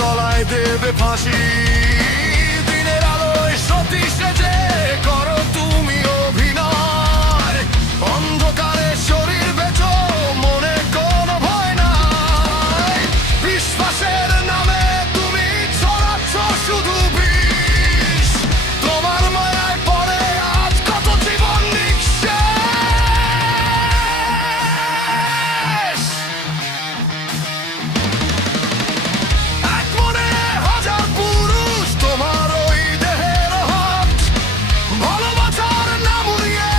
গলায় দেবে ফাঁসি। দিনের আলোয় সতী সেজে করো তুমি অভিনয়, অন্ধকারে শরীর বেচো মনে কোনো ভয় নাই। বিশ্বাসের নামে তুমি ছড়াচ্ছ শুধু বিষ, তোমার মায়ায় পড়ে আজ কত জীবন নিঃশেষ। এক মনে হাজার পুরুষ তোমার ওই দেহের হাত, ভালোবাসার নাম উড়িয়ে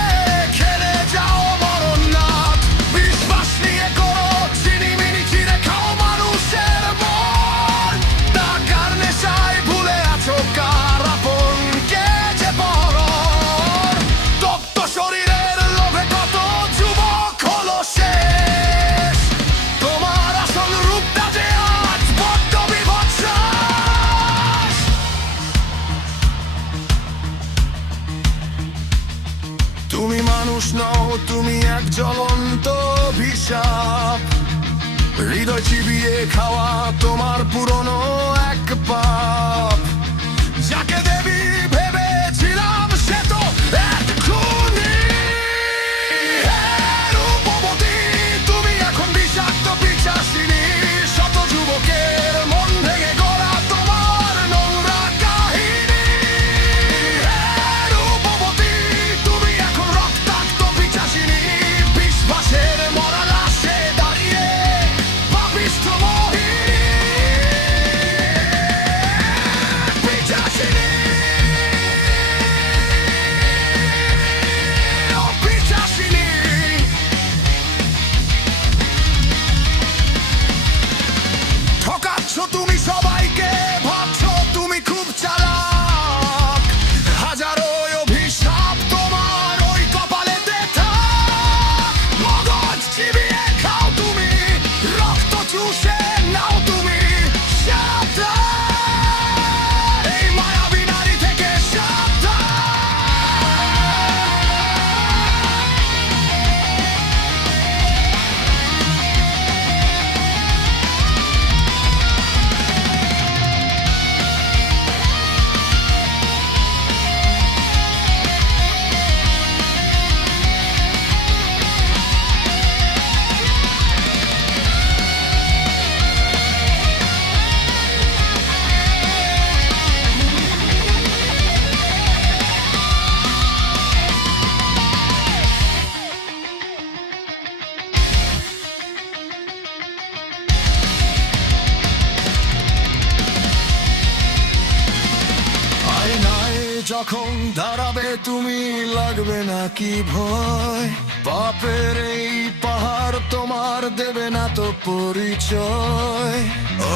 খেলে যাও মরণ নাথ। বিশ্বাস নিয়ে করো চিনিমিনি চিড়ে খাও মানুষের মন, টাকার নেশায় ভুলে আছো কার আপন কে যে পরর। তপ্ত শরীরের লোভে কত যুবক হলো শেষ, তোমার আসল রূপটা যে আজ বড্ড বিভৎস। তুমি মানুষ নও, তুমি এক জ্বলন্ত অভিশাপ, হৃদয় চিবিয়ে খাওয়া তোমার পুরনো এক পাপ। যাকে দেবী ভেবেছিলাম সে তো এক খুনি। হে রূপবতী, তুমি এখন বিষাক্ত পিশাচিনী, শত যুবকের মন ভেঙে গড়া তোমার নোংরা কাহিনী। হে রূপবতী, তুমি এখন রক্তাক্ত পিশাচিনী, বিশ্বাসের মরা লাশে দাঁড়িয়ে পাপিষ্ঠ মোহিনী। পিশাচিনী, ও পিশাচিনী। ঠকাচ্ছ তুমি সবাইকে, ভাবছো তুমি খুব চালাক, হাজারো অভিশাপ তোমার ওই কপালেতে থাক। মগজ চিবিয়ে খাও তুমি, রক্ত চুষে নাও তুমি, সাবধান এই মায়াবী নারী থেকে আয়নায় যখন দাঁড়াবে তুমি, লাগবে না কি ভয়? পাপের এই পাহাড় তোমার দেবে না তো পরিচয়। ও